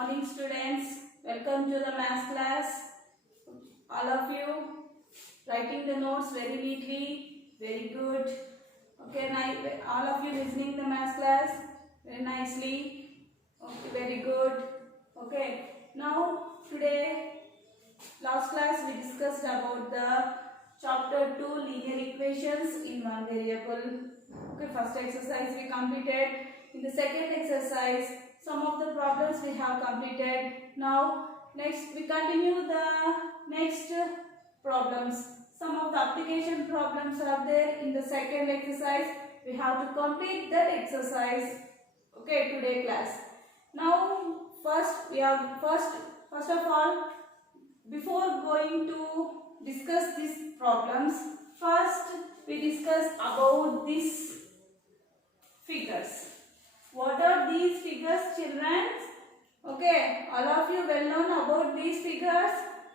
morning students. Welcome to the math class. All of you writing the notes very neatly. Very good. Okay, all of you listening the math class very nicely. Okay, very good. Okay, now today last class we discussed about the chapter 2 linear equations in one variable. Okay, first exercise we completed. In the second exercise, some of the problems we have completed. Now next we continue the next problems. Some of the application problems are there in the second exercise. We have to complete that exercise. Okay, today class. Now first of all, before going to discuss these problems, first we discuss about these figures. What are these figures, children? Okay, all of you well known about these figures.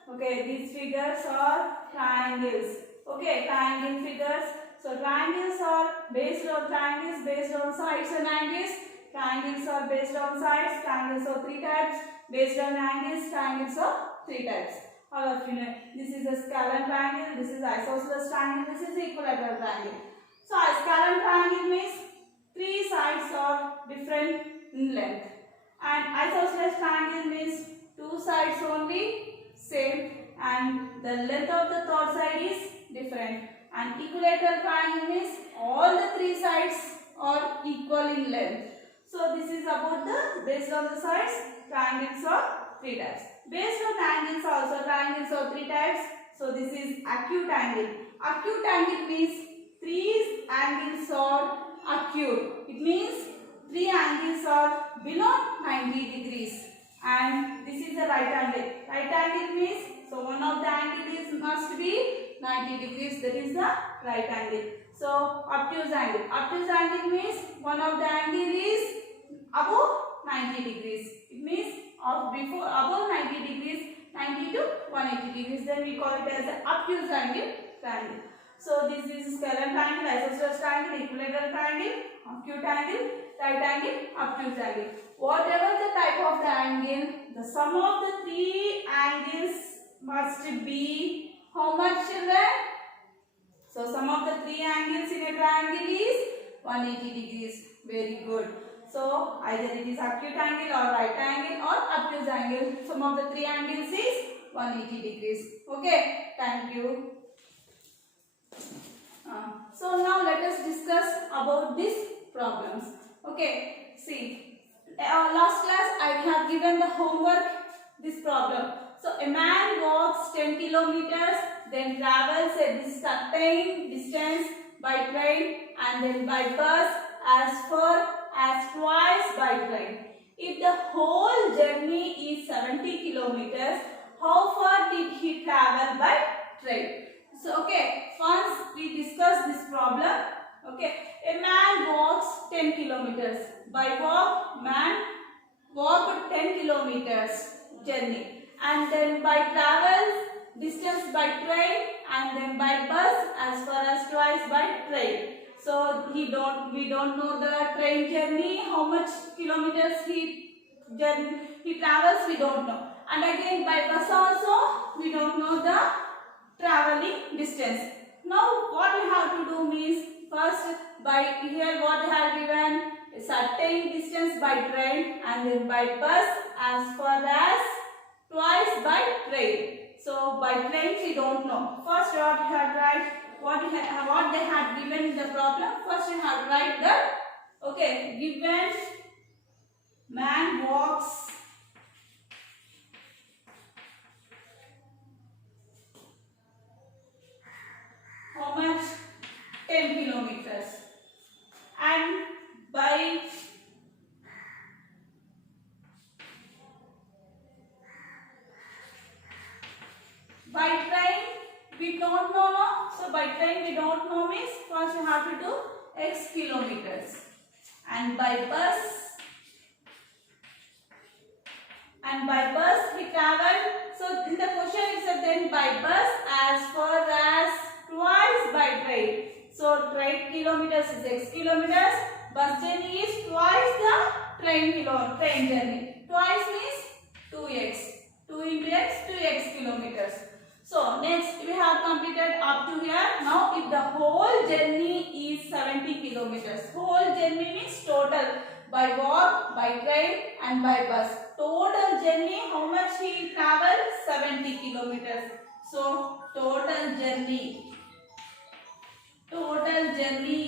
Okay, these figures are triangles. Okay, triangle figures. So triangles are based on sides and angles. Triangles are based on sides. Triangles are three types. Based on angles, triangles are three types. All of you know, this is a scalar triangle, this is isosceles triangle, this is equilateral triangle. So a scalar triangle means three sides are different in length, and isosceles triangle means two sides only same and the length of the third side is different, and equilateral triangle means all the three sides are equal in length. So this is about the based on the sides, triangles are three types. Based on angles also, triangles are three types. So this is acute angle. Acute angle means three angles are acute. It means three angles are below 90 degrees. And this is the right angle. Right angle means, so one of the angles must be 90 degrees. That is the right angle. So obtuse angle. Obtuse angle means one of the angle is above 90 degrees. It means above 90 degrees, 90 to 180 degrees. Then we call it as the obtuse angle triangle. So this is scalar triangle, isosceles triangle, equilateral triangle, acute angle, right angle, obtuse angle. Whatever the type of the angle, the sum of the three angles must be how much, children? So sum of the three angles in a triangle is 180 degrees. Very good. So either it is acute angle or right angle or obtuse angle. Sum of the three angles is 180 degrees. Okay, thank you. So now let us discuss about these problems. Okay, see, last class I have given the homework this problem. So a man walks 10 kilometers, then travels a certain distance by train and then by bus as far as twice by train. If the whole journey is 70 kilometers, how far did he travel by train? So, okay, once we discuss this problem. Okay, a man walks 10 kilometers. By walk, man walked 10 kilometers journey. And then by travel, distance by train, and then by bus as far as twice by train. So we don't know the train journey, how much kilometers he travels, we don't know. And again by bus also, we don't know the traveling distance. Now what we have to do means, first by here what I have given, a certain distance by train and then by bus as far as twice by train. So by train we don't know. First what we have to write, what they had given in the problem. First we have to write the, okay, given man walks how much? 10 kilometers. And by train we don't know, no? So by train we don't know means first you have to do x kilometers. And by bus he traveled. So in the question it said then by bus as far as twice by train. So train kilometers is x kilometers. Bus journey is twice the train journey. Twice means 2x. 2 into x, 2x kilometers. So next we have completed up to here. Now if the whole journey is 70 kilometers, whole journey means total, by walk, by train and by bus. Total journey, how much he traveled? 70 kilometers. So total journey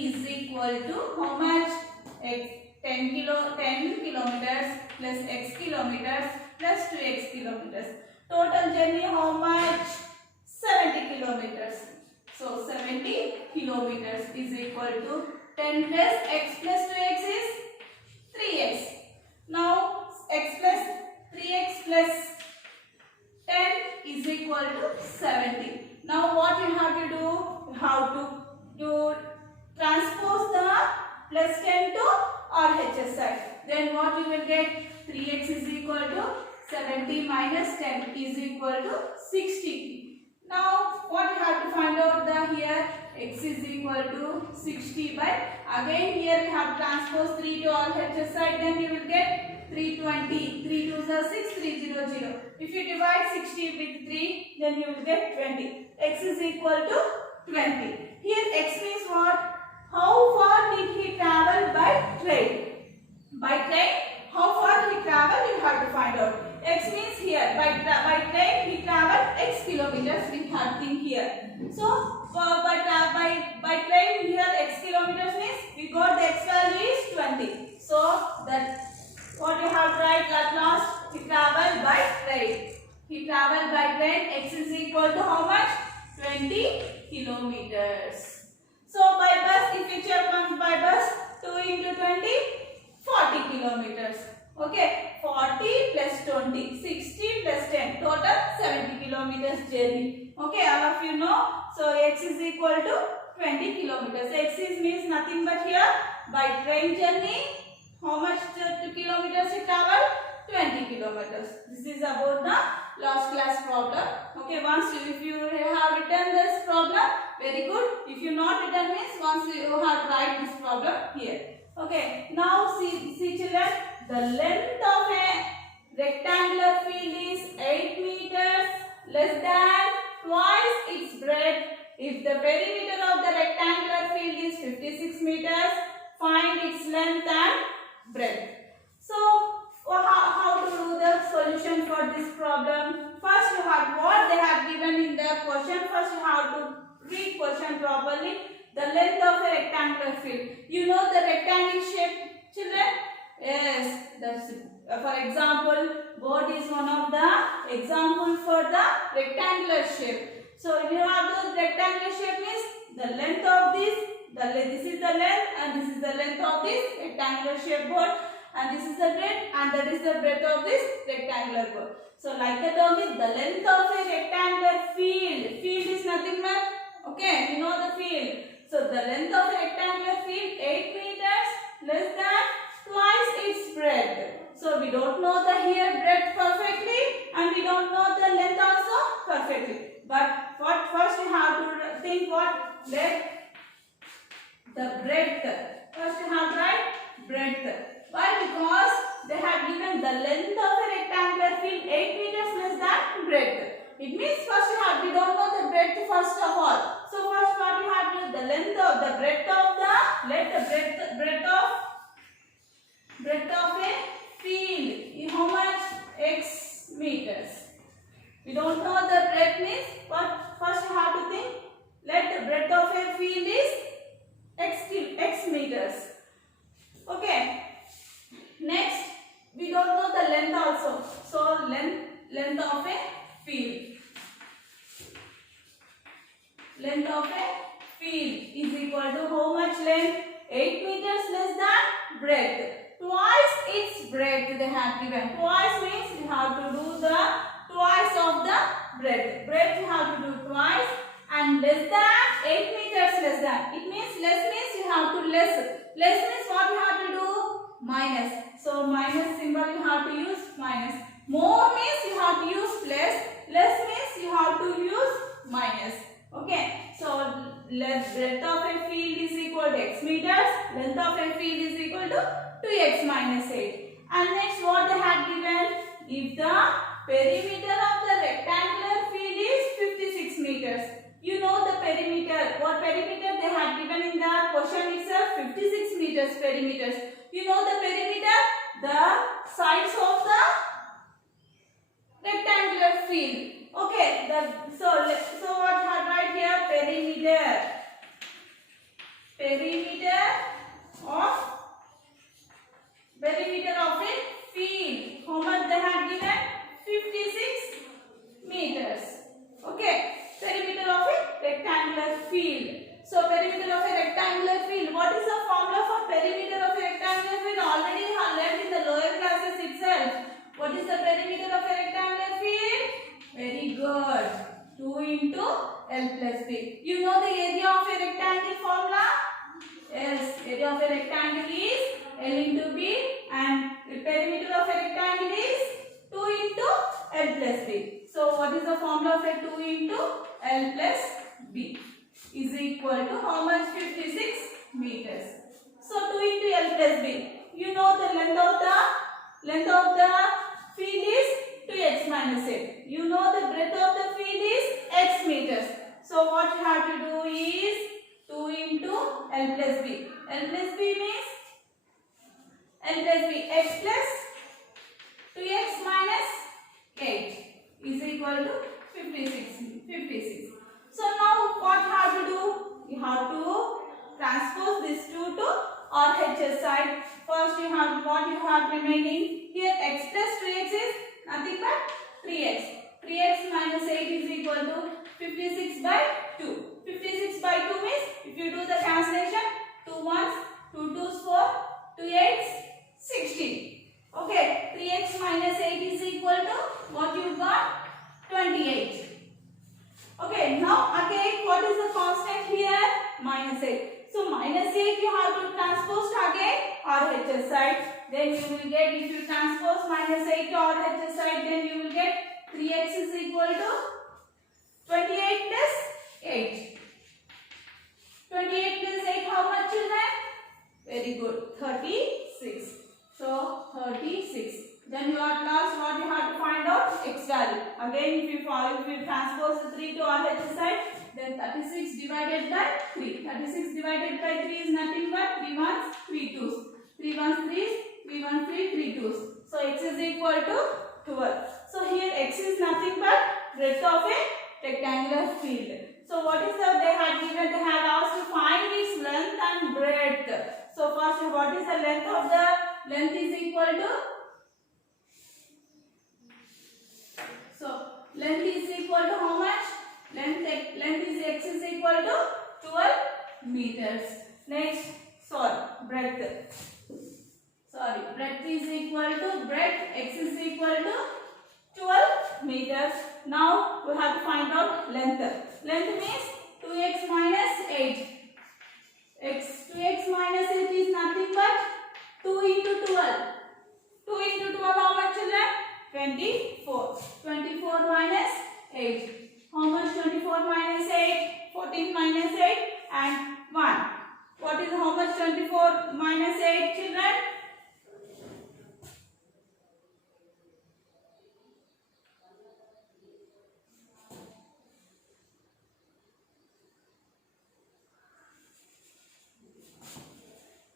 is equal to how much? 10 kilometers plus x kilometers plus 2x kilometers. Total journey how much? 70 kilometers. So 70 kilometers is equal to 10 plus x plus 2x is 3x. Now x plus 3x plus 10 is equal to 70. Now what you have to do? You have to transpose the plus 10 to RHS side. Then what you will get? 3x is equal to 70 minus 10 is equal to 60. Now what you have to find out? The here x is equal to 60 by, again here we have transpose 3 to RHS side, then you will get 320. 3 2s are 6, 300. If you divide 60 with 3, then you will get 20. X is equal to 20. Here x means what? How far did he travel by train? By train, how far he traveled, you have to find out. X means here, by train he traveled x kilometers, we have think here. So, by train here x kilometers means, we got the x value is 20. So, that what you have to write at last? He traveled by train. He traveled by train, x is equal to how much? 20 kilometers. So by bus, if you check on by bus, 2 into 20, 40 kilometers. Okay, 40 plus 20, 60 plus 10, total 70 kilometers journey. Okay, all of you know. So x is equal to 20 kilometers. X is means nothing but here, by train journey, how much kilometers you travel? 20 kilometers. This is about the last class problem. Okay, if you have written this problem, very good. If you not written means once you have write this problem here. Okay, now see children, the length of a rectangular field is 8 meters less than twice its breadth. If the perimeter of the rectangular field is 56 meters, find its length and breadth. So how to do the solution for this problem? First you have what they have given in the question. First you have to read question properly. The length of a rectangular field. You know the rectangle shape, children? Yes, that's it. For example, board is one of the example for the rectangular shape. So you have the rectangular shape means the length of this is the length and this is the length of this rectangular shape board. And this is the breadth and that is the breadth of this rectangular board. So like that only, the length of a rectangular field. Field is nothing but, okay, you know the field. So the length of a rectangular field 8 meters less than twice its breadth. So we don't know the here breadth perfectly and we don't know the length also perfectly. But what first you have to think what? Let the breadth. First you have to write breadth. Why? Because they have given the length of a rectangular field 8 meters less than breadth. It means first we don't know the breadth first of all. So first what we have to do, the length of the breadth of the, let the breadth of a field is how much? X meters. We don't know the breadth means what? First you have to think, let the breadth of a field is x meters. Okay. Next, we don't know the length also. So length of a field. Length of a field is equal to how much length? 8 meters less than breadth. Twice its breadth they have given. Twice means you have to do the twice of the breadth. Breadth you have to do twice and less than 8 meters less than. It means less means you have to less. Less means what you have to do? Minus. So minus symbol you have to use minus. More means you have to use plus. Less means you have to use minus. Okay. So breadth of a field is equal to x meters. Length of a field is equal to 2x minus 8. And next what they have given? if the perimeter of the rectangular field is 56 meters. You know the perimeter. What perimeter they have given in the question itself? 56 meters perimeters. You know the perimeter? The sides of the rectangular field. Okay. So what I write here? Perimeter. Perimeter of a field. How much they have given? 56 meters. Okay. Perimeter of a rectangular field. So perimeter of a rectangular field. What is the formula for perimeter of a rectangular field? Already you have learned in the lower classes itself. What is the perimeter of a rectangular field? Very good. 2 into L plus B. You know the area of a rectangle formula? Yes, area of a rectangle is L into B and the perimeter of a rectangle is 2 into L plus B. So what is the formula of a 2 into L plus B is equal to how much? 56 meters. So 2 into L plus B. You know the length of the field is 2x minus 8. You know the breadth of the field is x meters. So what you have to do is 2 into L plus B. L plus B means x plus 2x minus 8 is equal to 56. So now what you have to do? You have to transpose this 2 to RHS side. First what you have remaining here, x plus 2x is nothing but 3x. 3x minus 8 is equal to 56 by 2. 56 by 2 means if you do the cancellation, 2 1s, 2 2s 4, 2 8s 16. Okay, 3x minus 8 is equal to what you got? 28. Okay, now again what is the constant here? Minus 8. So minus 8 you have to transpose again RHS side. Then you will get, if you transpose minus 8 to RHS side, then you will get 3x is equal to 28 plus 8. 28 plus 8 how much children? Very good. 36. So 36. Then you are last what you have to find out? X value. Again if you transpose the 3 to RHS side, then 36 divided by 3. 36 divided by 3 is nothing but 3 1s, 3 2s. 3 1s, 3s, 3 1s, 3, 3 2s. So x is equal to 12. So here x is nothing but breadth of a rectangular field. So what is the they had given? They had asked to find its length and breadth. So first what is the length of the length is equal to? So length is equal to how much? Length is x is equal to 12 meters. Next, breadth. Breadth is equal to x is equal to 12 meters. Now we have to find out length. Length means 2x minus 8. 2x minus 8 is nothing but 2 into 12. 2 into 12 how much children? 24. 24 minus 8. How much 24 minus 8? 14 minus 8 and 1. What is how much 24 minus 8 children?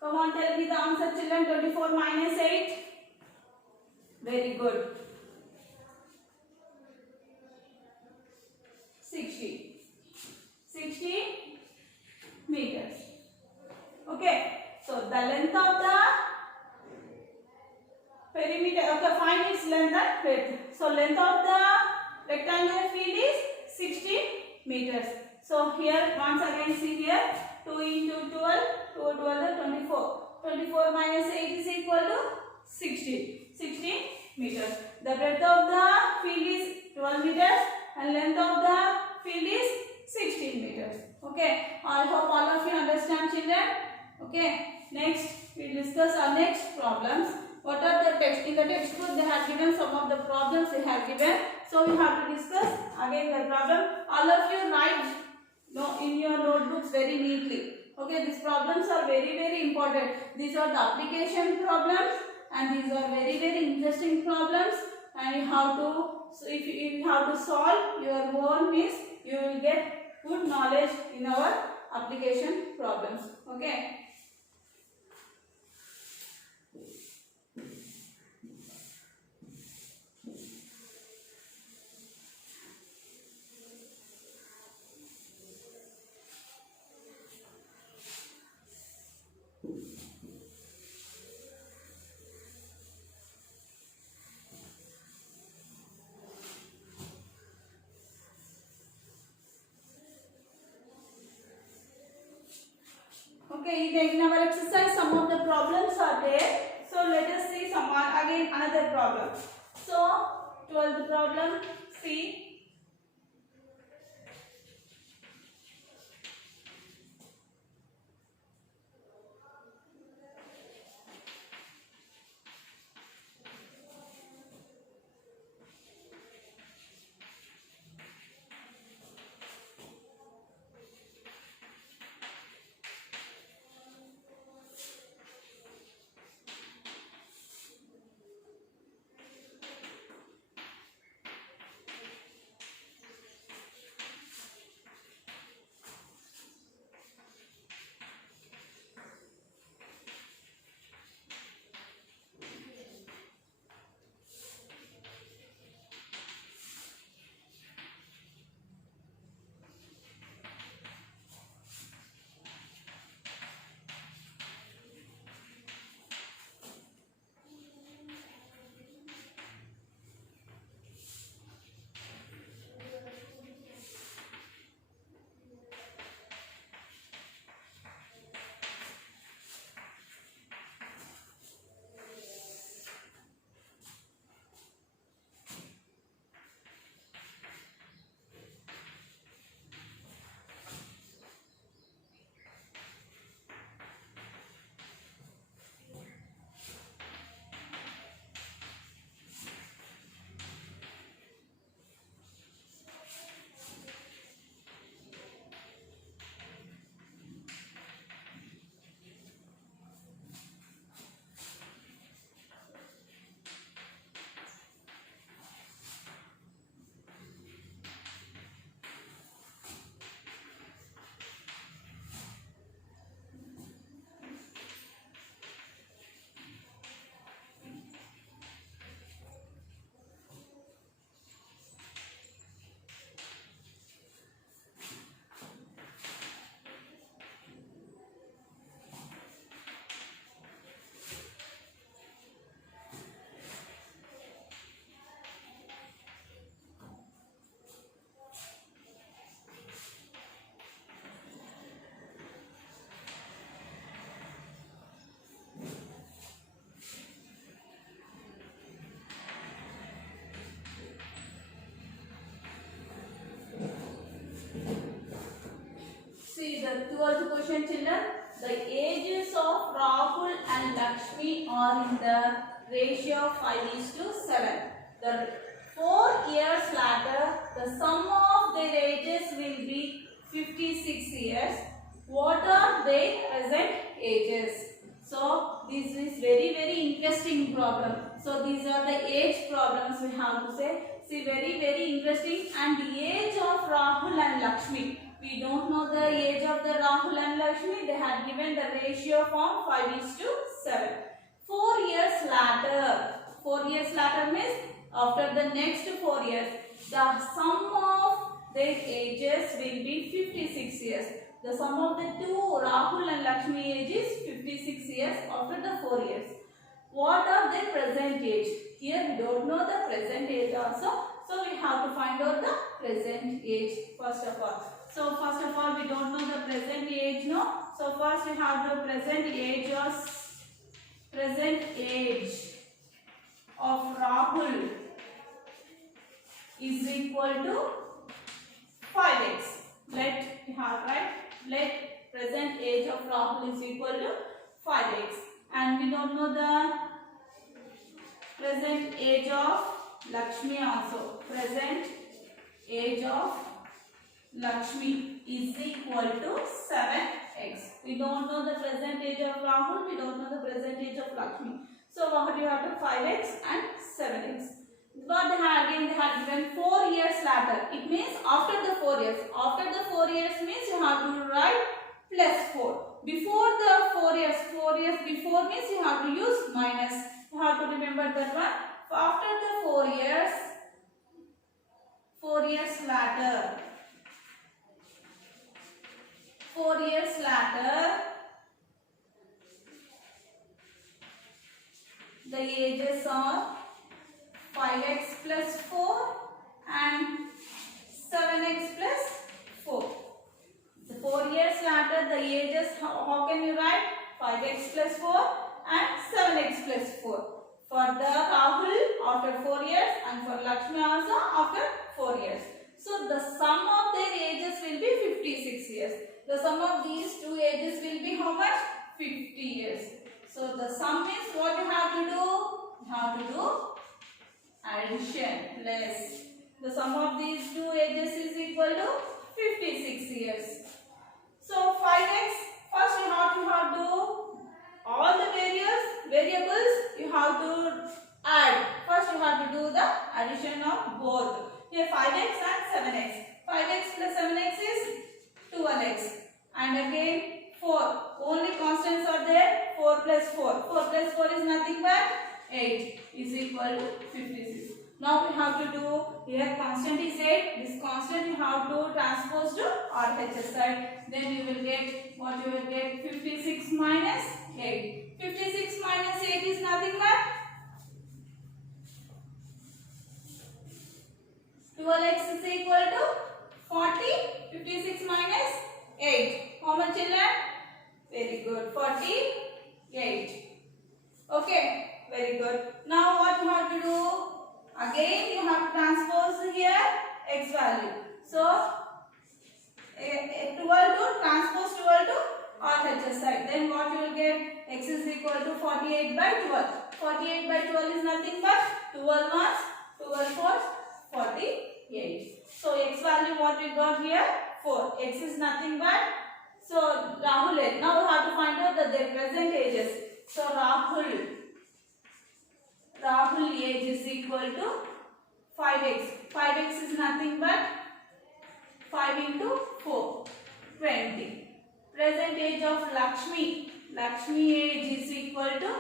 Come on, tell me the answer children. 24 minus 8. Very good. 60 meters. Okay. So the length of the perimeter. Okay, find its length and breadth. So length of the rectangular field is 60 meters. So here once again see here 2 into 12. 2 12 is 24. 24 minus 8 is equal to 60 meters. The breadth of the field is 12 meters and length of the field is 16 meters. Okay. I hope all of you understand children. Okay. Next we discuss our next problems. What are the text in the textbook? They have given some of the problems they have given. So we have to discuss again the problem. All of you write in your notebooks very neatly. Okay, these problems are very important. These are the application problems and these are very interesting problems and you have to, so if you have to solve your own means you will get good knowledge in our application problems. Okay. Okay, in our exercise some of the problems are there. So let us see some again another problem. So 12th problem, see. See the 12th question, children. The ages of Rahul and Lakshmi are in the ratio of 5:7. The 4 years later, the sum of their ages will be 56 years. What are their present ages? So this is very interesting problem. So these are the age problems we have to say. See, very interesting. And the age of Rahul and Lakshmi. We don't know the age of the Rahul and Lakshmi. They had given the ratio from 5:7. 4 years later. 4 years later means after the next 4 years, the sum of their ages will be 56 years. The sum of the two Rahul and Lakshmi age is 56 years after the 4 years. What are their present age? Here we don't know the present age also. So we have to find out the present age first of all. So first of all we don't know the present age, no. So first we have the present age of Rahul is equal to 5x. Let present age of Rahul is equal to 5x, and we don't know the present age of Lakshmi also. Present age of Lakshmi is equal to 7x. We don't know the present age of Rahul, we don't know the present age of Lakshmi. So what you have to 5x and 7x. what they had given 4 years later. It means after the 4 years. After the 4 years means you have to write plus 4. Before the 4 years before means you have to use minus. You have to remember that one. After the 4 years later, 4 years later, the ages are 5x plus 4 and 7x plus 4. So 4 years later, the ages, how can you write? 5x plus 4 and 7x plus 4. For the Rahul after 4 years and for Lakshmi also after 4 years. So the sum of their ages will be 56 years. The sum of these two ages will be how much? 50 years. So the sum is what you have to do? You have to do addition plus. The sum of these two ages is equal to 56 years. So 5x, first you have to do all the variables you have to add. First you have to do the addition of both. Here 5x and 7x. 5x plus 7x is 12x. And again 4. Only constants are there. 4 plus 4. 4 plus 4 is nothing but 8 is equal to 56. Now we have to do, here constant is 8. This constant you have to transpose to RHS side. Then you will get, what you will get? 56 minus 8. 56 minus 8 is nothing but 12x is equal to 40. 56 minus 8. How much children? Very good. 48. Okay. Very good. Now what you have to do? Again you have to transpose here x value. So 12 to transpose 12 to RHS side. Then what you will get? X is equal to 48 by 12. 48 by 12 is nothing but 12 ones, 12 fours, 48. So x value what we got here? 4. X is nothing but, so Rahul, now we have to find out that their present ages. So Rahul age is equal to 5x. 5x is nothing but 5 into 4, 20. Present age of Lakshmi age is equal to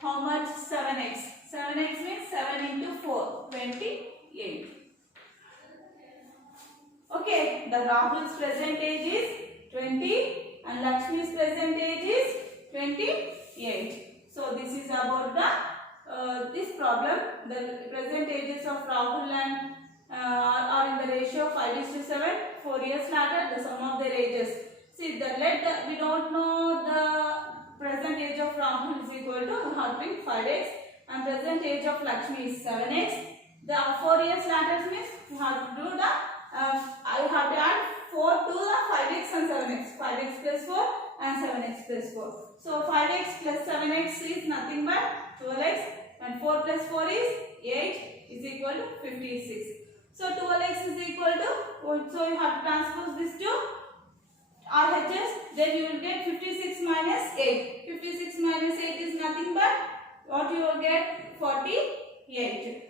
how much? 7x. 7x means 7 into 4, 28. Okay, the Rahul's present age is 20 and Lakshmi's present age is 28. So this is about the this problem. The present ages of Rahul and are in the ratio 5:7. 4 years later, the sum of their ages. See, we don't know the present age of Rahul is equal to, we have to bring 5x, and present age of Lakshmi is 7x. The 4 years later means you have to do the I have to add 4 to the 5x and 7x. 5x plus 4 and 7x plus 4. So 5x plus 7x is nothing but 12x, and 4 plus 4 is 8 is equal to 56. So 12x is equal to, so you have to transpose this to RHS, then you will get 56 minus 8. 56 minus 8 is nothing but what you will get? 48.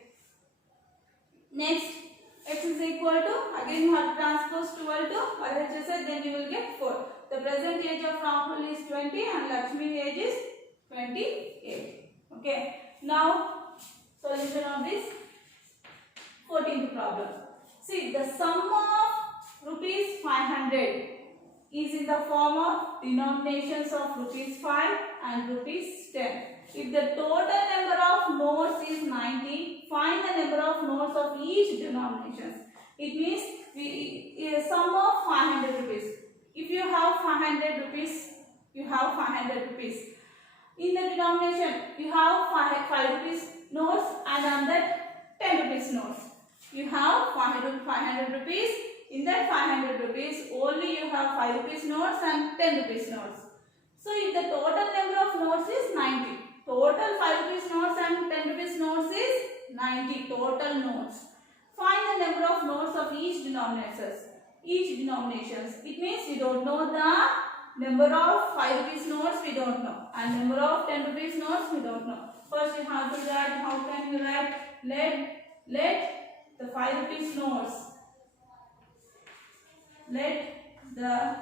Next, x is equal to, again you have to transpose 12 to RHS, then you will get 4. The present age of Rahul is 20 and Lakshmi age is 28. Okay. Now, solution of this 14th problem. See, the sum of rupees 500 is in the form of denominations of rupees 5 and rupees 10. If the total number of notes is 90, find the number of notes of each denominations. It means a sum of 500 rupees. If you have 500 rupees, you have 500 rupees. In the denomination, you have 5 rupees notes, and on that 10 rupees notes. You have 500 rupees. In that 500 rupees, only you have 5 rupees notes and 10 rupees notes. So if the total number of notes is 90, total 5 rupees notes and 10 rupees notes is 90 total notes. Find the number of notes of each denominations. It means we don't know the number of 5 rupees notes, we don't know, and number of 10 rupees notes we don't know. First you have to write, how can you write? let the 5 rupees notes, let the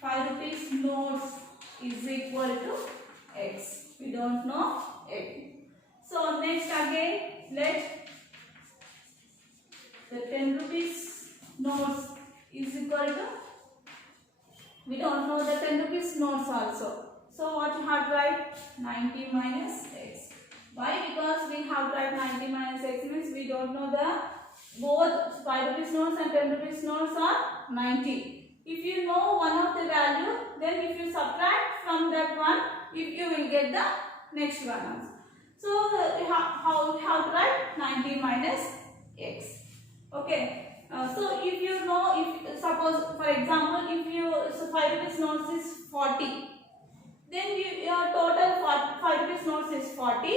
5 rupees notes is equal to x. We don't know x. So next again, let the 10 rupees notes is equal to, we don't know the 10 rupees notes also. So what you have to write? 90 minus x. Why? Because we have to write 90 minus x means we don't know the both 5 rupees notes and 10 rupees notes are 90. If you know one of the value, then if you subtract from that one, if you will get the next one. So how we have to write 90 minus x. Okay. So if you know, if suppose for example, if you 5 rupees notes is 40, then your total 5 rupees notes is 40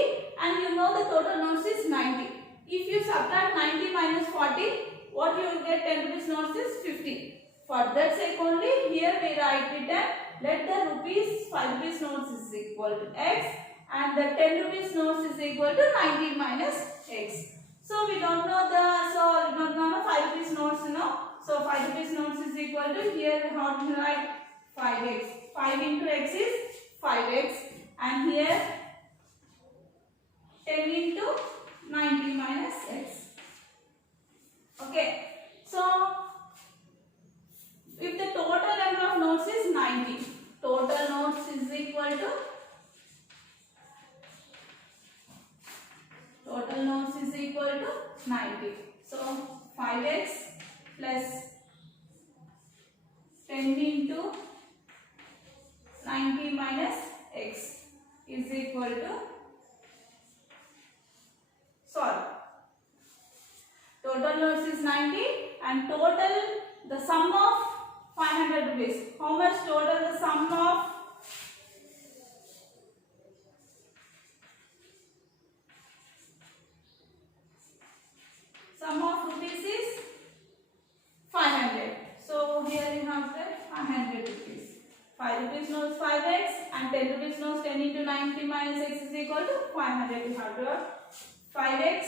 and you know the total notes is 90. If you subtract 90 minus 40, what you will get 10 rupees notes is 50. For that sake only here we write it as let the rupees 5 rupees notes is equal to x and the 10 rupees notes is equal to 90 minus x. So we don't know the 5 rupees notes, you know. So 5 rupees notes is equal to, here how to write 5x. 5 into x is 5x and here 10 into 90 minus x. Okay. So if the total number of notes is 90, total notes is equal to, total notes is equal to 90. So 5x plus 10 into 90 minus x is equal to, sorry, total notes is 90 and total the sum of 500 rupees. How much total the sum of rupees is 500. So here you have the 500 rupees. 5 rupees notes 5x and 10 rupees notes 10 into 90 minus x is equal to 500. You have to 5x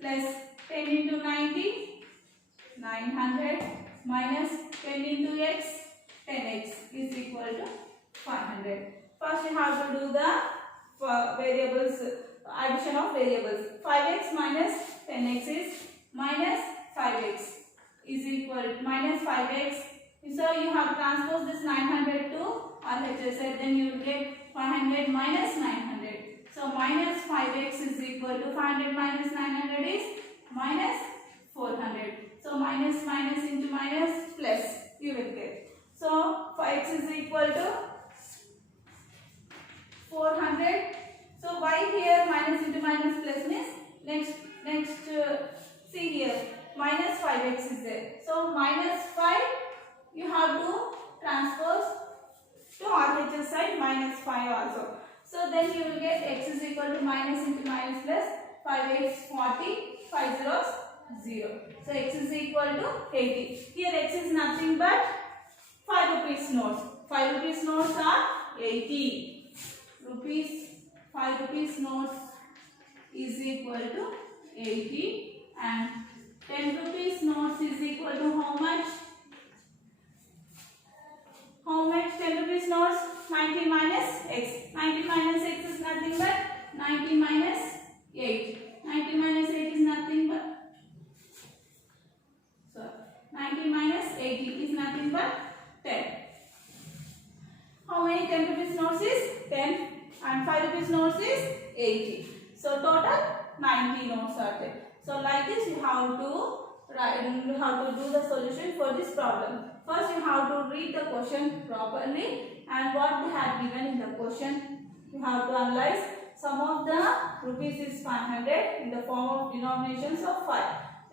plus 10 into 90, 900 minus 10 into x, 10x is equal to 500. First you have to do the variables, addition of variables. 5x minus 10x is minus 5x is equal to minus 5x. So you have transposed this 900 to RHS, then you will get 500 minus 900. So minus 5x is equal to 500 minus 900 is minus 400. So minus minus into minus plus you will get. So 5x is equal to 400. So why here minus into minus plus means next see here minus 5x is there. So minus 5 you have to transpose to RHS side minus 5 also. So then you will get x is equal to minus into minus plus 5x 40, 5 zeros 0. So x is equal to 80. Here x is nothing but 5 rupees notes. 5 rupees notes are 80 rupees. 5 rupees notes is equal to 80 and 10 rupees notes is equal to how much? How much 10 rupees notes? 90 minus x. 90 minus x is nothing but 90 minus 8. 90 minus 8 is nothing but, so 90 minus 80 is nothing but 10. How many 10 rupees notes is 10 and 5 rupees notes is 80. So total 90 notes are there. So like this you have to write, you have to do the solution for this problem. First you have to read the question properly and what they have given in the question. You have to analyze. Some of the rupees is 500 in the form of denominations of 5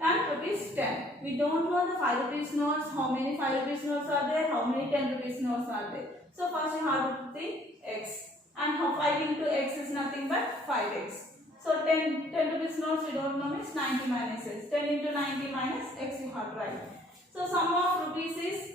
and rupees 10. We don't know the 5 rupees notes, how many 5 rupees notes are there, how many 10 rupees notes are there. So first you have to put the x and 5 into x is nothing but 5x. So 10 rupees notes we don't know means 90 minus x. 10 into 90 minus x you have to write. So sum of rupees is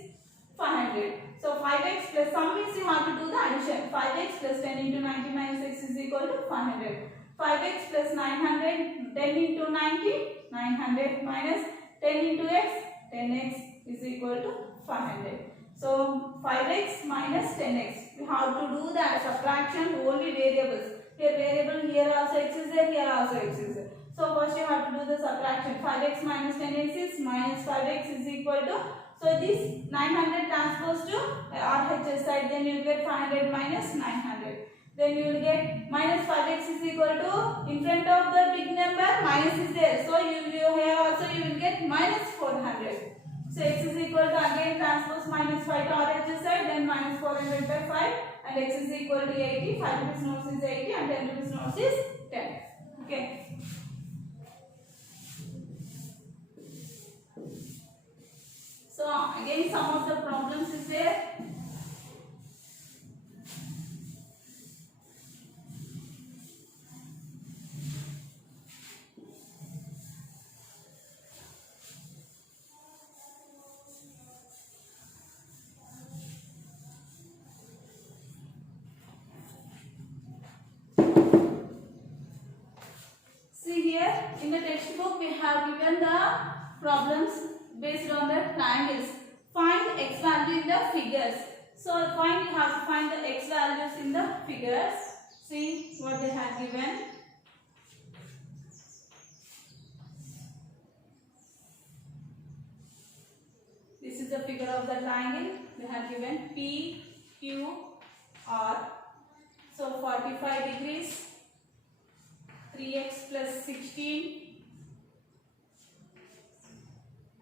500. So 5x plus sum means you have to do the addition. 5x plus 10 into 90 minus x is equal to 500. 5x plus 900, 10 into 90, 900 minus 10 into x, 10x is equal to 500. So 5x minus 10x. We have to do the subtraction only variables. Here variable, here also x is there, here also x is there. So first you have to do the subtraction. 5x minus 10x is minus 5x is equal to, so this 900 transposed to RHS side, then you get 500 minus 900. Then you will get minus 5x is equal to, in front of the big number minus is there. So you here also you will get minus 400. So x is equal to, again transpose minus 5 to RHS side, then minus 400 by 5, and x is equal to 80. 5 rupees notes is 80 and 10 rupees notes is 10. Okay. So again some of the problems is there. See here in the textbook we have given the problems based on the triangles. Find x value in the figures. So you have to find the x values in the figures. See what they have given. This is the figure of the triangle. They have given P, Q, R. So 45 degrees, 3x plus 16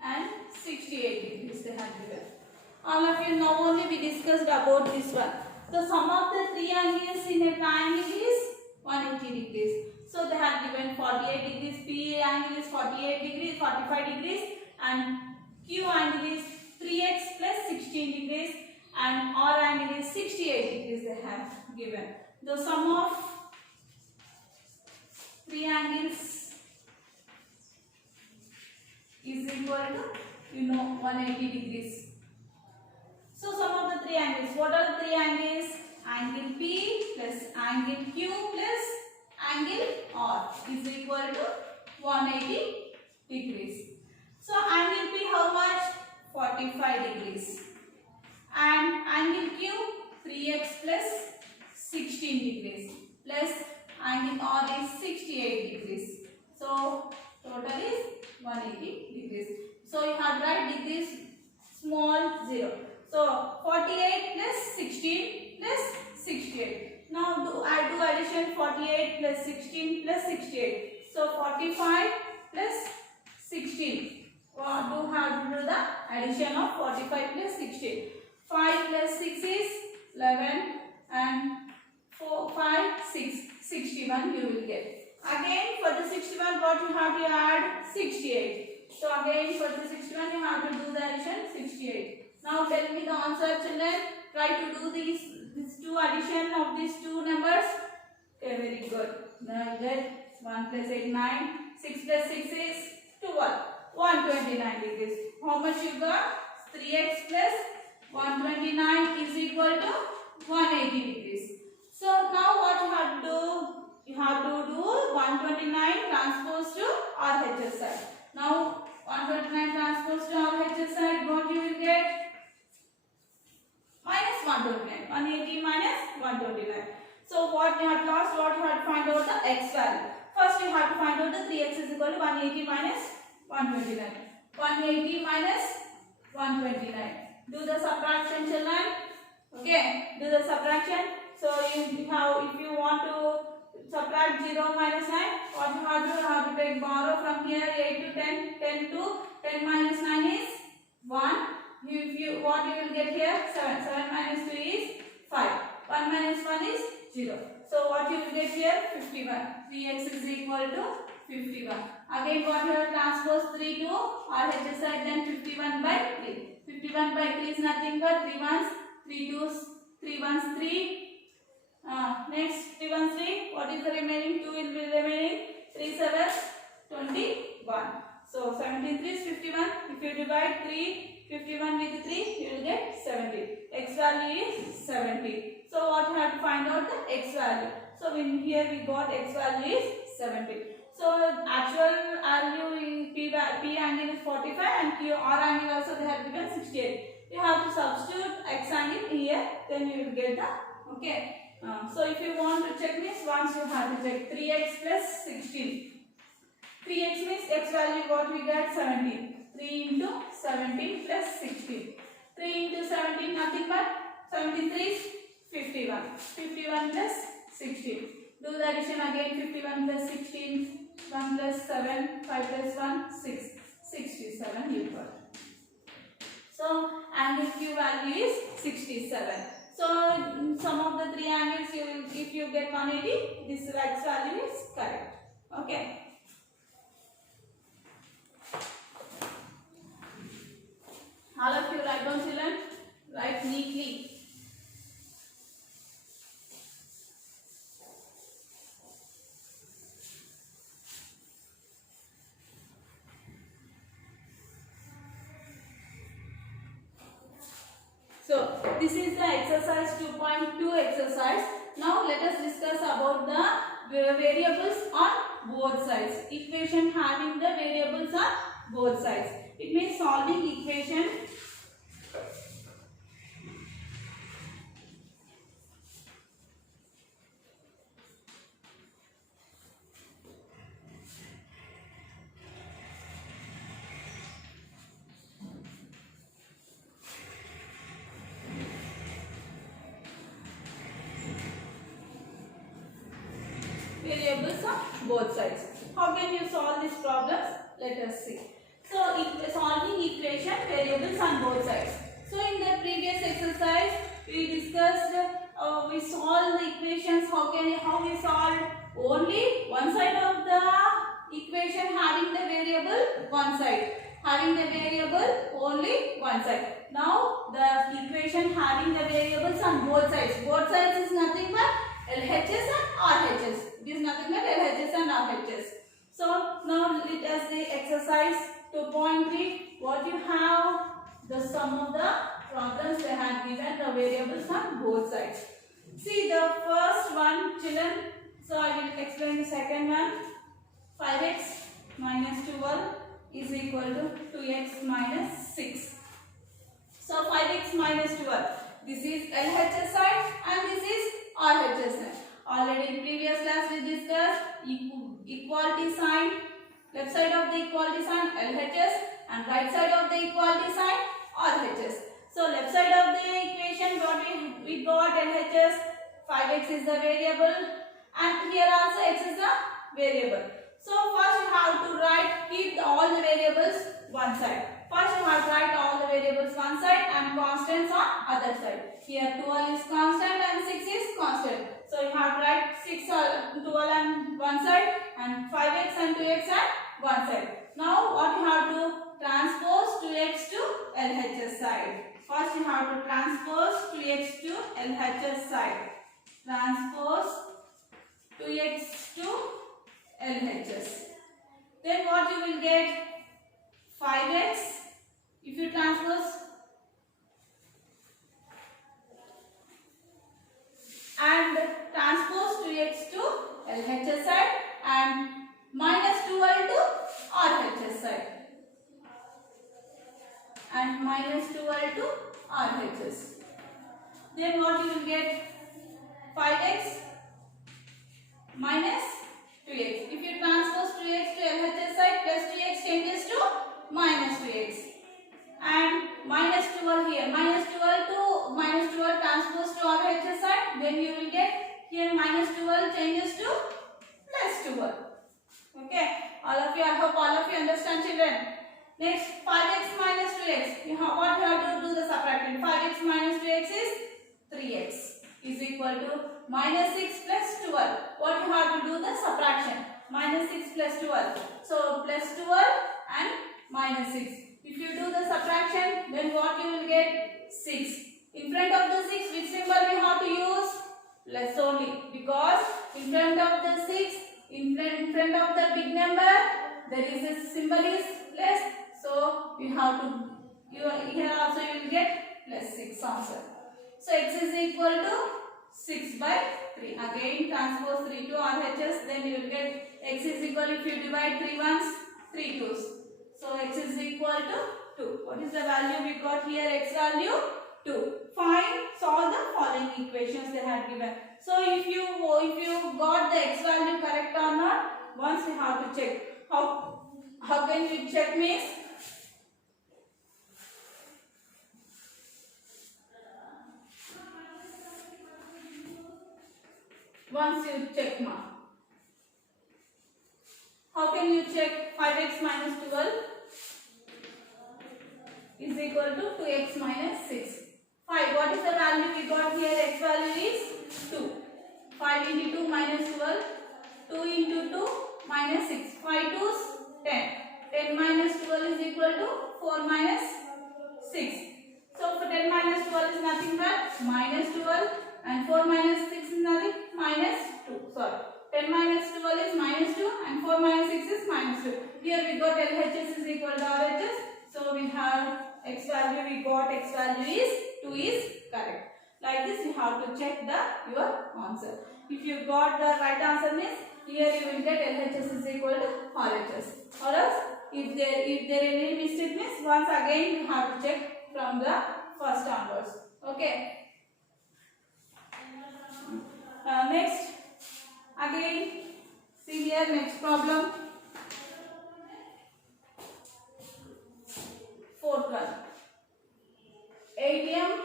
and 68 degrees they have given. All of you know only we discussed about this one. The sum of the three angles in a triangle is 180 degrees. So they have given 48 degrees, P angle is 48 degrees, 45 degrees, and Q angle is 3x plus 16 degrees, and R angle is 68 degrees they have given. The sum of three angles is equal to 180 degrees. So sum of the three angles. What are the three angles? Angle P plus angle Q plus angle R is equal to 180 degrees. So angle P how much? 45 degrees. And angle Q 3x plus 16 degrees plus angle R is 68 degrees. So total is 180 degrees. So you have to write degrees small 0. So 48 plus 16 plus 68. Now do addition 48 plus 16 plus 68. So 45 plus 16. Do have to do the addition of 45 plus 16. 5 plus 6 is 11 and 4, 5, 6, 61 you will get. Again for the 61 what you have to add? 68. So again for the 61 you have to do the addition 68. Now tell me the answer children. Try to do these two addition of these two numbers. Okay, very good. Now get 1 plus 8, 9. 6 plus 6 is 12. 129 degrees. How much you got? 3x plus 129 is equal to 180 degrees. So now what you have to do? You have to do 129 transpose to RHS side. Now 129 transpose to RHS side, what you will get? Minus 129. 180 minus 129. So what you have lost? What you have to find out the x value. First you have to find out the 3x is equal to 180 minus 129. 180 minus 129. Do the subtraction children. Okay, do the subtraction. So if you want to subtract 0 minus 9, what you have to do? You have to take borrow from here 8 to 10. 10 to 10 minus 9 is 1. What you will get here? 7. 7 minus 2 is 5. 1 minus 1 is 0. So what you will get here? 51. 3x is equal to 51. Again what you have transpose 3 to RHS side, then 51 by 3. 51 by 3 is nothing but 3 ones, 3 twos, 3 ones, 3. Next 3 ones, 3. What is the remaining? 2 will be remaining. 3 7, 21. So 73 is 51. If you divide 51 with 3, you will get 70. X value is 70. So what you have to find out the x value. So in here we got x value is 17. So actual value in P angle is 45 and Q R angle also they have given 68. You have to substitute x angle here, then you will get the okay. So if you want to check this, once you have to check 3x plus 16. 3x means x value what we got 17. 3 into 17 plus 16. 3 into 17 nothing but 73 is 51. 51 plus 16. Do the addition again. 51 plus 16. 1 plus 7. 5 plus 1. 6. 67 you got. So angle Q value is 67. So sum of the three angles, you will, if you get 180, this x value is correct. Okay. All of you write down, children. Write neatly. So this is the exercise 2.2 exercise. Now let us discuss about the variables on both sides. Equation having the variables on both sides. It means solving equation variables on both sides. How can you solve these problems? Let us see. So solving equation variables on both sides. So in the previous exercise we discussed we solved the equations. How we solve only one side of the equation having the variable one side. Having the variable only one side. Now the equation having the variables on both sides. Both sides is nothing but LHS and RHS. It is nothing but LHS and RHS. So now let us see exercise 2.3. What you have, the sum of the problems they have given the variables on both sides. See the first one, children. So I will explain the second one. 5x minus 12 is equal to 2x minus 6. So 5x minus 12. This is LHS side and this is RHS side. Already in previous class we discussed equality sign. Left side of the equality sign LHS and right side of the equality sign RHS. So left side of the equation what we got LHS. 5x is the variable and here also x is the variable. So first you have to keep all the variables one side. First you have to write all the variables one side and constants on other side. Here 12 is constant and 6 is constant. So you have to write 6 or 12 on one side and 5x and 2x on one side. Now what you have to transpose 2x to LHS side. First you have to transpose 2x to LHS side. Transpose 2x to LHS. Then what you will get? 5x. If you transpose and transpose 2x to LHS side and minus 12 to RHS side and minus 12 to RHS. Then what you will get? 5x minus 2x. If you transpose 2x to LHS side, plus 2x changes to minus 2x. And minus 12 here. Minus 12 transpose to RHS side. Then you will get here minus 12 changes to plus 12. Okay. All of you, I hope all of you understand, children. Next, 5x minus 2x. What you have to do the subtraction? 5x minus 2x is 3x is equal to minus 6 plus 12. What you have to do the subtraction? Minus 6 plus 12. So plus 12 and minus 6. If you do the subtraction, then what you will get? 6. In front of the 6, which symbol we have to use? Plus only. Because in front of the 6, in front of the big number, there is a symbol is less. So you have to, here also you will get plus 6 answer. So x is equal to 6 by 3. Again transpose 3 to RHS, then you will get x is equal, if you divide 3 ones, 3 twos. So x is equal to 2. What is the value we got here? X value 2. Find, solve the following equations they had given. So if you got the x value correct or not, once we have to check. How can you check means? Once you check mark. How can you check 5x minus 12 is equal to 2x minus 6? 5. What is the value we got here? X value is 2. 5 into 2 minus 12. 2 into 2 minus 6. 5 2's 10. 10 minus 12 is equal to 4 minus 6. So for 10 minus 12 is nothing but minus 12, and 4 minus 6 is nothing, minus 2. Sorry. 10 minus 12 is minus 2 and 4 minus 6 is minus 2. Here we got LHS is equal to RHS. So we have x value, we got x value is 2 is correct. Like this you have to check your answer. If you got the right answer means here you will get LHS is equal to RHS. Or else if there any mistake means once again you have to check from the first onwards. Okay. Next, again see here next problem. Fourth one. 8m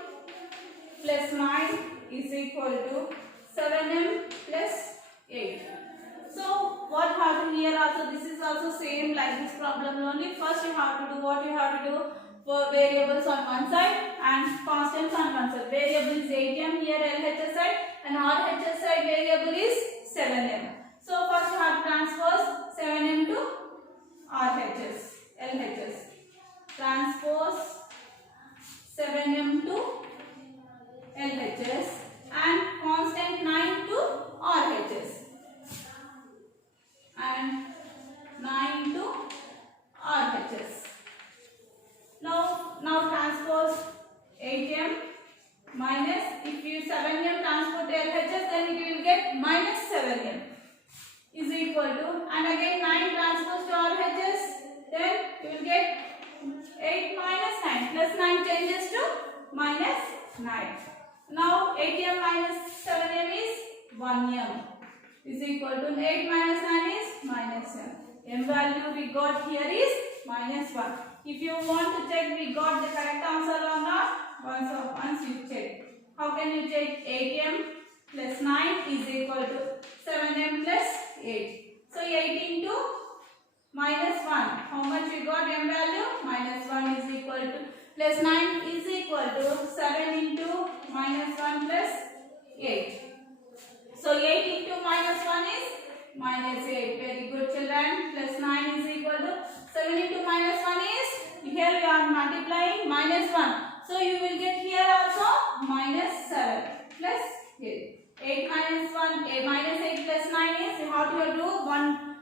plus 9 is equal to 7m plus 8. So what happened here also, this is also same like this problem only. First you have to do what you have to do for variables on one side and constants on one side. Variable is 8m here LHS side, and RHS side variable is 7m. So first you have to transpose 7m to RHS, LHS. Transpose 7m to LHS and constant 9 to RHS. And 9 to RHS. Now transpose 8m minus, if you 7m transpose to LHS, then you will get minus 7m is equal to, and again 9 transpose to RHS, then you will get 8 minus 9 plus 9 changes to minus 9. Now 8m minus 7m is 1m is equal to 8 minus 9 is minus m. M value we got here is minus 1. If you want to check we got the correct answer or not, once you check. How can you check? 8m plus 9 is equal to 7m plus 8. So 8 into minus 1. How much we got m value? Minus 1 is equal to, plus 9 is equal to 7 into minus 1 plus 8. So 8 into minus 1 is minus 8. Very good children. Plus 9 is equal to 7 into minus 1 is, here we are multiplying minus 1. So you will get here also minus 7 plus 8. 8 minus 1, minus 8 plus 9 is, how to do?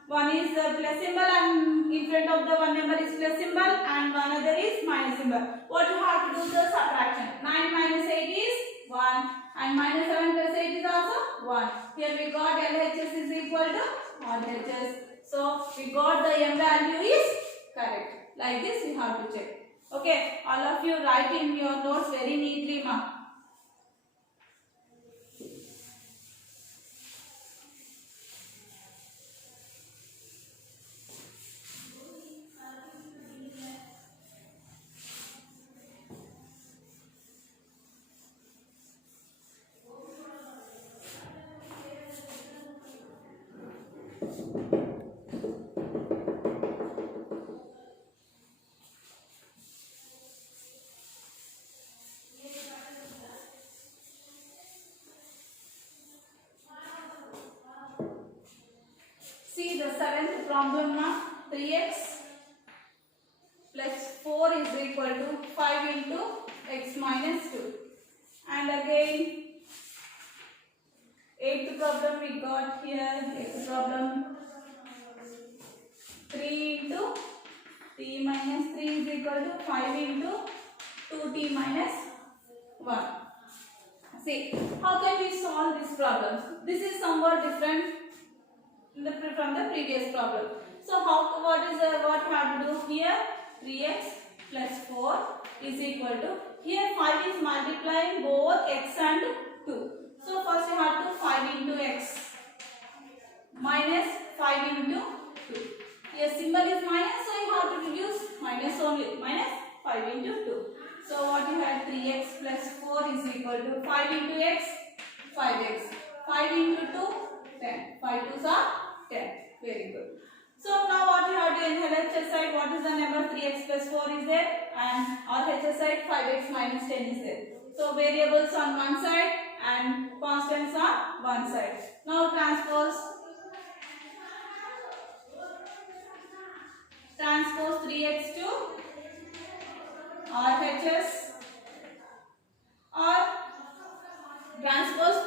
One is the plus symbol and in front of the one number is plus symbol and one other is minus symbol. What you have to do? The subtraction. 9 minus 8 is 1 and minus 7 plus 8 is also 1. Here we got LHS is equal to RHS. So we got the m value is correct. Like this you have to check. Okay, all of you write in your notes very neatly, ma. See the seventh problem now. 3x plus 4 is equal to 5 into x minus 2. And again, 8th problem we got here. 8th problem, 3 into t minus 3 is equal to 5 into 2t minus 1. See, how can we solve this problem? This is somewhat different from the previous problem. So what you have to do here? 3x plus 4 is equal to, here 5 is multiplying both x and 2. So first you have to 5 into x minus 5 into 2. Here symbol is minus, so you have to reduce minus only, minus 5 into 2. So what you had, 3x plus 4 is equal to 5 into x, 5x. 5 into 2, 10. 5 2s are 10. Very good. So now what you have to in LHS side, what is the number? 3x plus 4 is there, and RHS side 5x minus 10 is there. So variables on one side and constants on one side. Now transpose 3x to RHS, or transpose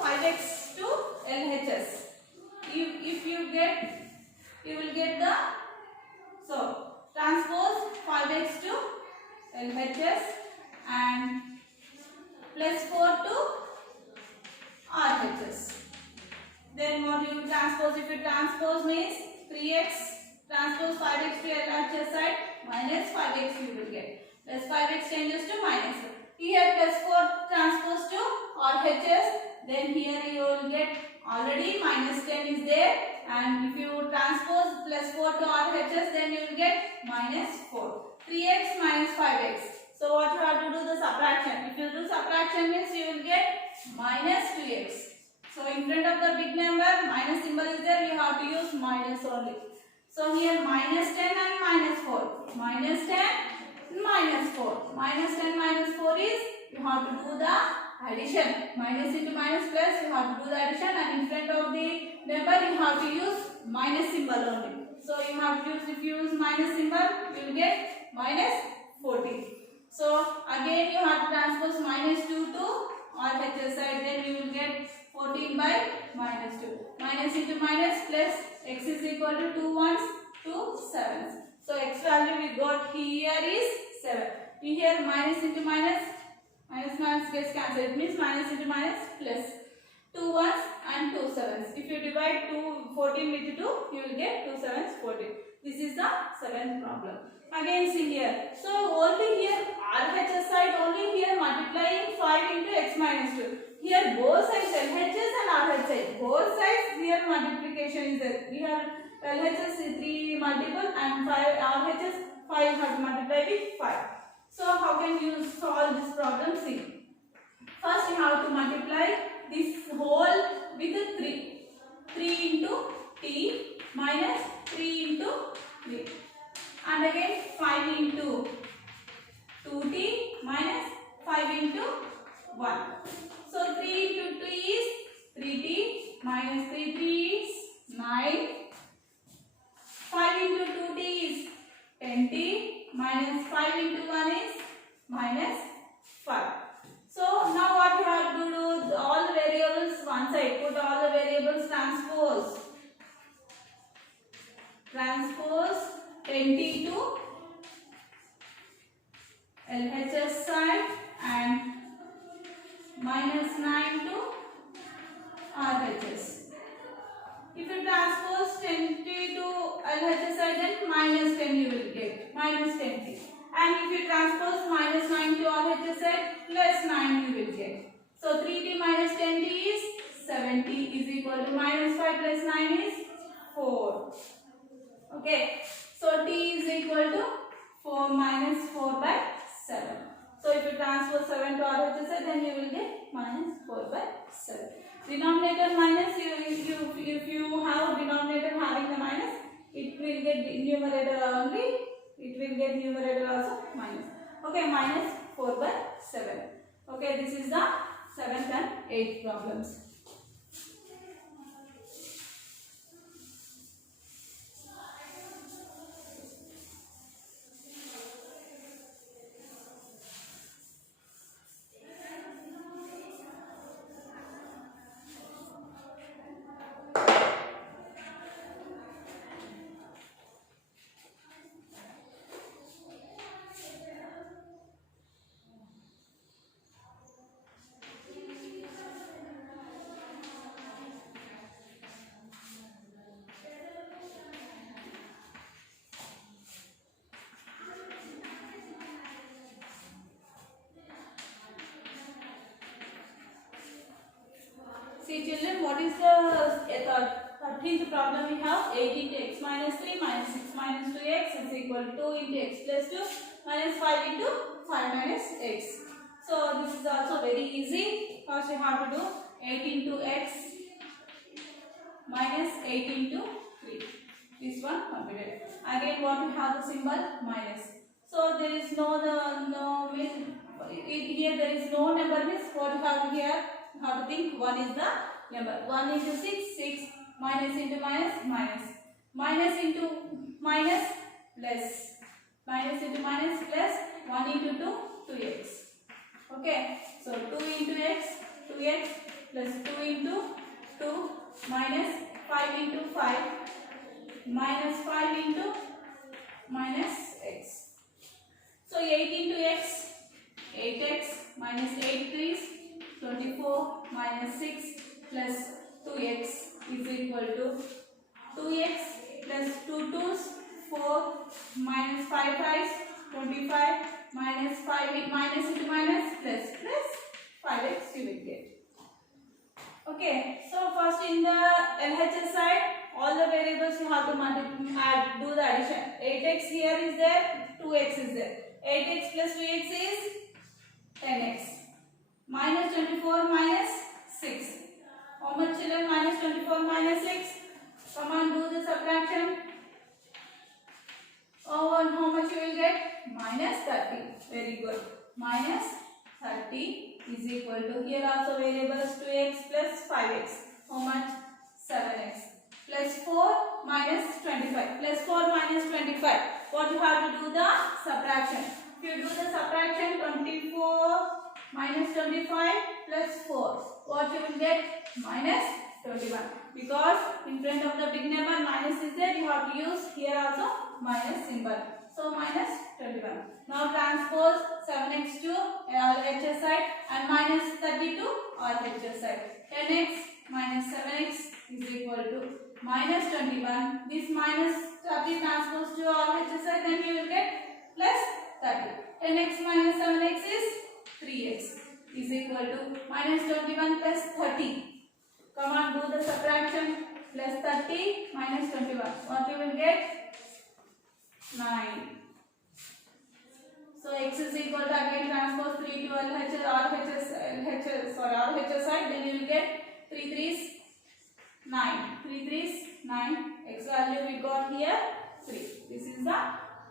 5x to LHS. If you get, you will get the, so transpose 5x to LHS and plus 4 to RHS. Then what you transpose? If you transpose means 3x transpose 5x to LHS side, minus 5x you will get. Plus 5x changes to minus. Here plus 4 transpose to RHS, then here you will get, already minus 10 is there, and if you transpose plus 4 to RHS, then you will get minus 4. 3x minus 5x. So what you have to do, the subtraction. If you do subtraction means you will get minus 2x. So in front of the big number, minus symbol is there, you have to use minus only. So here minus 10 and minus 4. Minus 10, minus 4. Minus 10 minus 4 is, you have to do the addition. Minus into minus plus, you have to do the addition, and in front of the number you have to use minus symbol only. So you have to use, if you use minus symbol, you will get minus 14. So again you have to transpose minus 2 to RHS side, then you will get 14 by minus 2. Minus into minus plus, x is equal to 2 ones, 2 sevens. So x value we got here is 7. Here minus into minus, minus minus gets cancelled. It means minus into minus plus. 2 ones and 2 sevens. If you divide 14 with 2, you will get 2 sevens 14. This is the 7th problem. Again see here. So only here RHS side, only here multiplying 5 into x minus 2. Here both sides, LHS and RHS, both sides here multiplication is there. We have LHS 3 multiple and 5 RHS 5 have to multiply with 5. So how can you solve this problem? See. First you have to multiply this whole with 3. 3 into t minus 3 into 3. And again 5 into 2t minus 5 into 1. So 3 into 2 is 3t minus 3 is 9. 5 into 2t is 10t minus 5 into 1 is minus 5. So now what you have to do, all the variables one side, put all the variables transpose. Transpose 10t to LHS side and minus 9 to RHS. If you transpose 10t to LHS side, then minus 10 you will get, minus 10t. And if you transpose minus 9 to RHS side, plus 9 you will get. So 3t minus 10t is 7t is equal to minus 5 plus 9 is 4. Okay. So t is equal to 4 minus 4 by 7. So if you transpose 7 to RHS side, then you will get minus 4 by 7. Denominator minus, if you have denominator having the minus, it will get numerator only, it will get numerator also minus. Okay, minus 4 by 7. Okay, this is the 7th and 8th problems. See children, what is the 13th problem we have? 8 into x minus 3 minus 6 minus 2x is equal to 2 into x plus 2 minus 5 into 5 minus x. So this is also very easy. First you have to do 8 into x minus 8 into 3. This one completed. Again what we have the symbol minus. So there is no mean here there is no number means what you have here you have to think 1 is the number. 1 into 6 6 minus into minus minus minus into minus plus minus into minus plus 1 into 2 2x. Okay, so 2 into x 2x plus 2 into 2 minus 5 into 5 minus 5 into minus x. So 8 into x 8x minus 8 3 24 minus 6 plus 2x is equal to 2x plus 2 2's 4 minus 5 5's 25 minus 5 minus into minus plus 5x you will get. Okay, so first in the LHS side all the variables you have to do the addition. 8x here is there, 2x is there. 8x plus 2x is 10x. Minus 24 minus 6. How much children? Minus 24 minus 6. Come on, do the subtraction. Oh, and how much you will get? Minus 30. Very good. Minus 30 is equal to, here also variables 2x plus 5x. How much? 7x. Plus 4 minus 25. Plus 4 minus 25. What you have to do the subtraction. If you do the subtraction, 24 minus 25 plus 4. What you will get? Minus 21. Because in front of the big number minus is there, you have to use here also minus symbol. So minus 21. Now transpose 7x to LHS side and minus 30 to RHS side. 10x minus 7x is equal to minus 21. This minus 30 transpose to RHS side, then you will get plus 30. 10x minus 7x is 3x is equal to minus 21 plus 30. Come on, do the subtraction. Plus 30 minus 21. What you will get? 9. So x is equal to again transpose 3 to RHS side. Then you will get 3 3's 9. 3 3's 9. X value we got here 3. This is the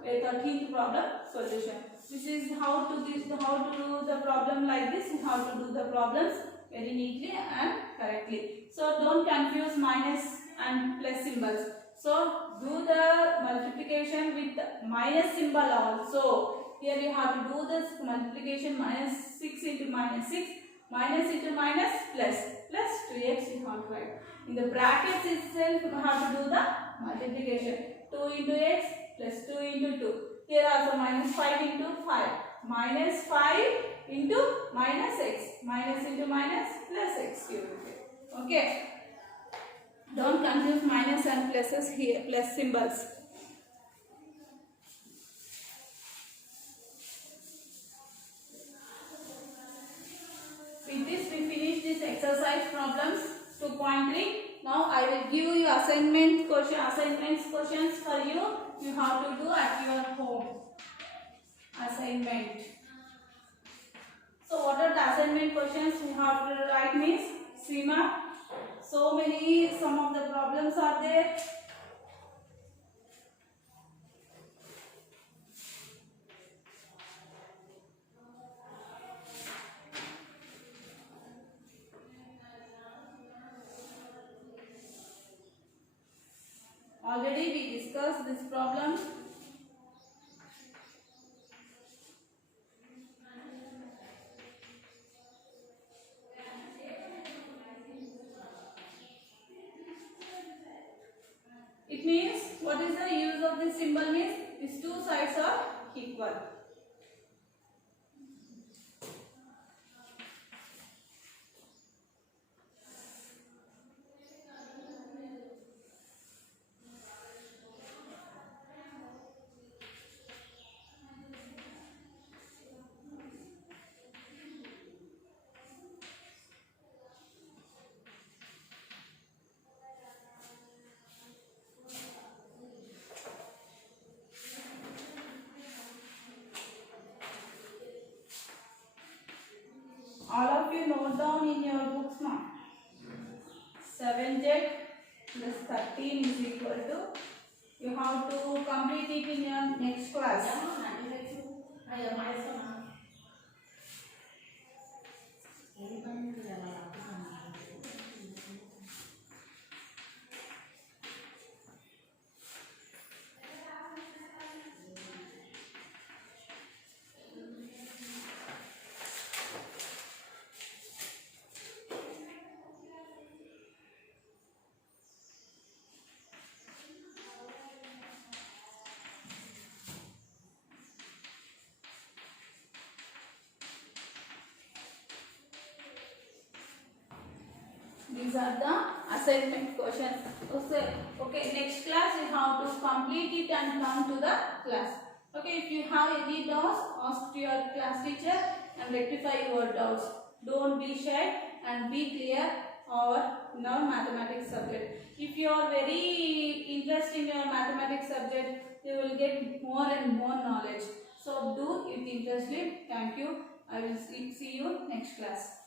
13th problem solution. This is how to do the problem like this. How to do the problems very neatly and correctly. So don't confuse minus and plus symbols. So do the multiplication with minus symbol also. Here you have to do this multiplication minus 6 into minus 6 minus into minus plus 2x you have to write. In the brackets itself you have to do the multiplication. 2 into x plus 2 into 2. Here also minus 5 into 5. Minus 5 into minus x. Minus into minus plus x you will get. Okay. Don't confuse minus and pluses here, plus symbols. With this we finish this exercise problems 2.3. Now I will give you assignments questions for you. You have to do at your home. Assignment. So what are the assignment questions you have to write means? Seema, some of the problems are there. Already we discussed this problem. It means, what is the use of this symbol means? These two sides are equal. note down in your books now. 7z plus 13 is equal to, you have to complete it in your next class. These are the assignment questions. Okay, next class you have to complete it and come to the class. Okay, if you have any doubts, ask to your class teacher and rectify your doubts. Don't be shy and be clear in our mathematics subject. If you are very interested in your mathematics subject, you will get more and more knowledge. So do it interested. Thank you. I will see you next class.